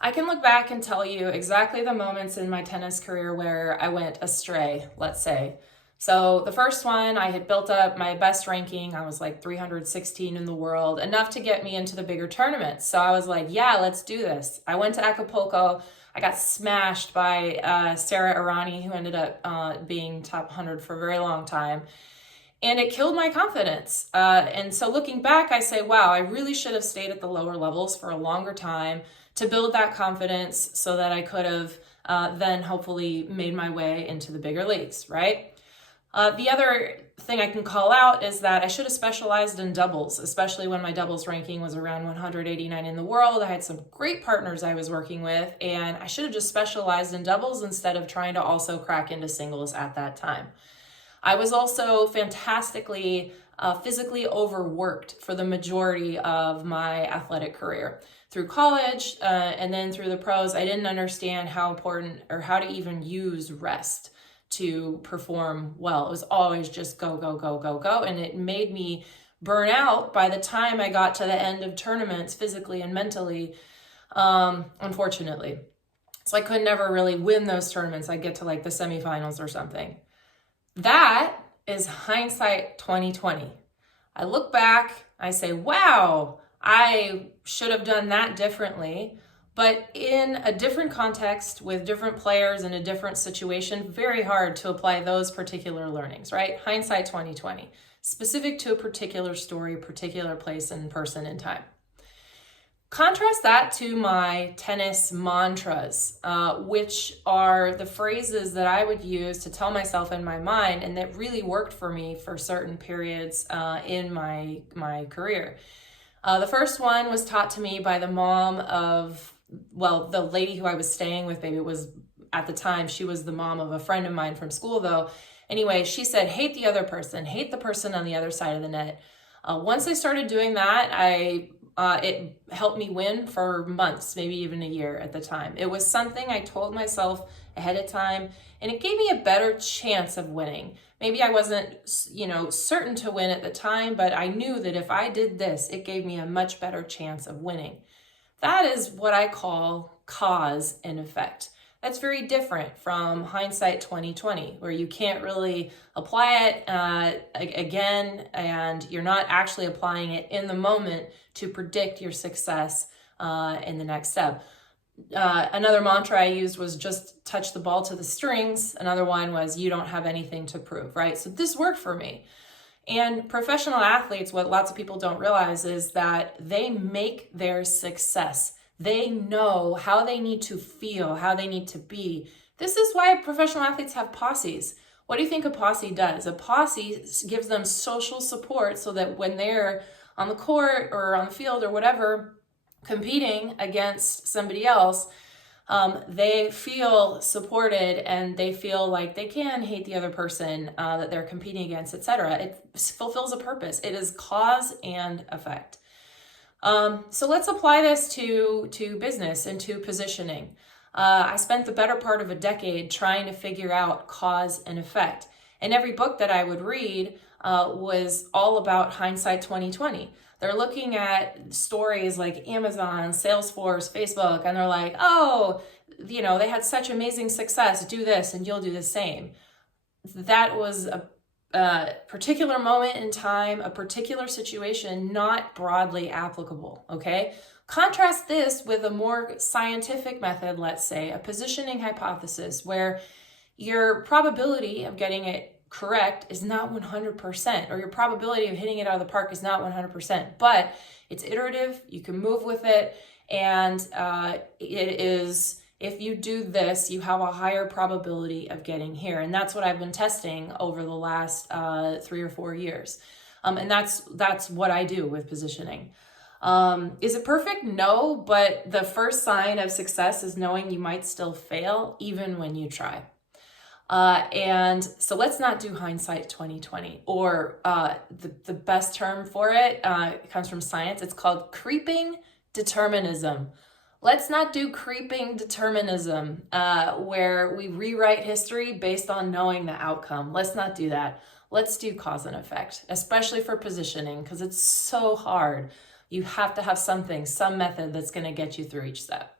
I can look back and tell you exactly the moments in my tennis career where I went astray, let's say. So the first one, I had built up my best ranking. I was like 316 in the world, enough to get me into the bigger tournaments. So I was like, yeah, let's do this. I went to Acapulco. I got smashed by Sarah Irani, who ended up being top 100 for a very long time. And it killed my confidence. And so looking back, I say, wow, I really should have stayed at the lower levels for a longer time to build that confidence so that I could have then hopefully made my way into the bigger leagues, right? The other thing I can call out is that I should have specialized in doubles, especially when my doubles ranking was around 189 in the world. I had some great partners I was working with, and I should have just specialized in doubles instead of trying to also crack into singles at that time. I was also fantastically physically overworked for the majority of my athletic career. Through college and then through the pros, I didn't understand how important or how to even use rest to perform well. It was always just go, go, go, go, go. And it made me burn out by the time I got to the end of tournaments physically and mentally, unfortunately. So I could never really win those tournaments. I'd get to like the semifinals or something. That is hindsight 2020. I look back, I say, wow, I should have done that differently, but in a different context with different players in a different situation, very hard to apply those particular learnings, right? Hindsight 2020, specific to a particular story, particular place and person and time. Contrast that to my tennis mantras, which are the phrases that I would use to tell myself in my mind and that really worked for me for certain periods in my career. The first one was taught to me by the mom of, well, the lady who I was staying with, maybe it was at the time, she was the mom of a friend of mine from school though. Anyway, she said, hate the other person, hate the person on the other side of the net. Once I started doing that, it helped me win for months, maybe even a year at the time. It was something I told myself ahead of time, and it gave me a better chance of winning. Maybe I wasn't, certain to win at the time, but I knew that if I did this, it gave me a much better chance of winning. That is what I call cause and effect. That's very different from hindsight 2020, where you can't really apply it again, and you're not actually applying it in the moment to predict your success in the next step. Another mantra I used was just touch the ball to the strings. Another one was you don't have anything to prove, right? So this worked for me. And professional athletes, what lots of people don't realize is that they make their success. They know how they need to feel, how they need to be. This is why professional athletes have posses. What do you think a posse does? A posse gives them social support so that when they're on the court or on the field or whatever, competing against somebody else, they feel supported and they feel like they can hate the other person that they're competing against, etc. It fulfills a purpose. It is cause and effect. So let's apply this to business and to positioning. I spent the better part of a decade trying to figure out cause and effect. And every book that I would read was all about hindsight 2020. They're looking at stories like Amazon, Salesforce, Facebook, and they're like, oh, they had such amazing success. Do this and you'll do the same. That was a particular moment in time, a particular situation, not broadly applicable, okay? Contrast this with a more scientific method, let's say, a positioning hypothesis, where your probability of getting it correct is not 100%, or your probability of hitting it out of the park is not 100%, but it's iterative, you can move with it, and it is, if you do this, you have a higher probability of getting here. And that's what I've been testing over the last 3 or 4 years. And that's what I do with positioning. Is it perfect? No, but the first sign of success is knowing you might still fail even when you try. And so let's not do hindsight 2020, or the best term for it, it comes from science. It's called creeping determinism. Let's not do creeping determinism, where we rewrite history based on knowing the outcome. Let's not do that. Let's do cause and effect, especially for positioning, because it's so hard. You have to have something, some method that's going to get you through each step.